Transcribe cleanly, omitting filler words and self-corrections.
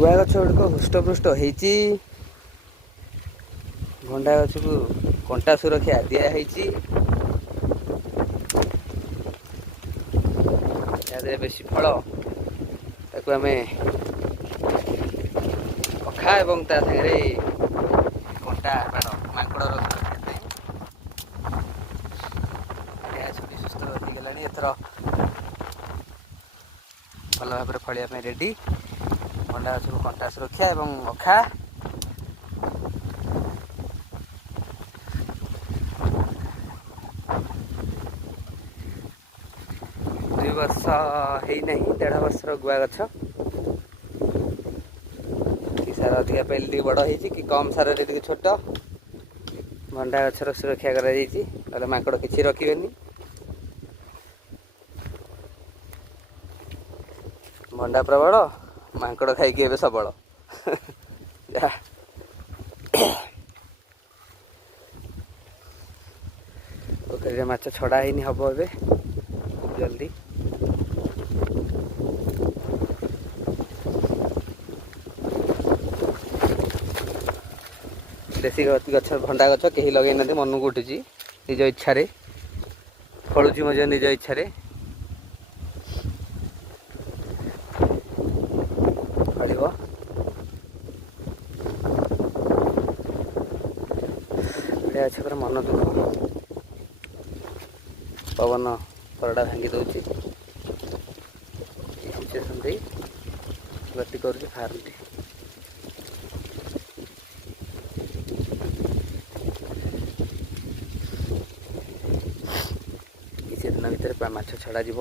ଗୁଆ ଗଛ ଗୁଡ଼ିକ ହୃଷ୍ଟପୃଷ୍ଟ ହେଇଛି। ଭଣ୍ଡା ଗଛକୁ କଣ୍ଟା ସୁରକ୍ଷା ଦିଆହେଇଛି। ତାଦେହରେ ବେଶୀ ଫଳ ତାକୁ ଆମେ ଅଖା ଏବଂ ତା ସାଙ୍ଗରେ କଣ୍ଟା ବାଡ଼ ମାଙ୍କଡ଼ର ସୁରକ୍ଷା ପାଇଁ ଏହା ଛୋଟି ସୁସ୍ଥ ହେଇଗଲାଣି। ଏଥର ଭଲ ଭାବରେ ଫଳିବା ପାଇଁ ରେଡ଼ି। ଭଣ୍ଡା ଗଛକୁ କଣ୍ଟା ସୁରକ୍ଷା ଏବଂ ଅଖା। 2 ବର୍ଷ ହେଇନାହିଁ, 1.5 ବର୍ଷର ଗୁଆ ଗଛ। କି ସାର ଅଧିକା ପାଇଲେ ଟିକେ ବଡ଼ ହେଇଛି, କି କମ୍ ସାରରେ ଟିକେ ଛୋଟ। ଭଣ୍ଡା ଗଛର ସୁରକ୍ଷା କରାଯାଇଛି, ତାହେଲେ ମାଙ୍କଡ଼ କିଛି ରଖିବେନି। ଭଣ୍ଡା ପ୍ରବଳ, ମାଙ୍କଡ଼ ଖାଇକି ଏବେ ସବଳ। ପୋଖରୀରେ ମାଛ ଛଡ଼ା ହେଇନି, ହବ ଏବେ ଜଲ୍ଦି। ଦେଶୀ ଗଛ ଭଣ୍ଡା ଗଛ କେହି ଲଗେଇନାହାନ୍ତି, ମନକୁ ଉଠୁଛି ନିଜ ଇଚ୍ଛାରେ ଫଳୁଛି ମଧ୍ୟ ନିଜ ଇଚ୍ଛାରେ। ଫଳିବ। ଭଣ୍ଡା ଗଛ ପୁରା ମନ ଦୁଃଖ, ପବନ ତଳଟା ଭାଙ୍ଗି ଦେଉଛି। এই ସିଚୁଏସନ୍ ଦେଇ ଗତି କରୁଛି ଫାର୍ମଟି। କିଛି ଦିନ ଭିତରେ ମାଛ ଛଡ଼ାଯିବ।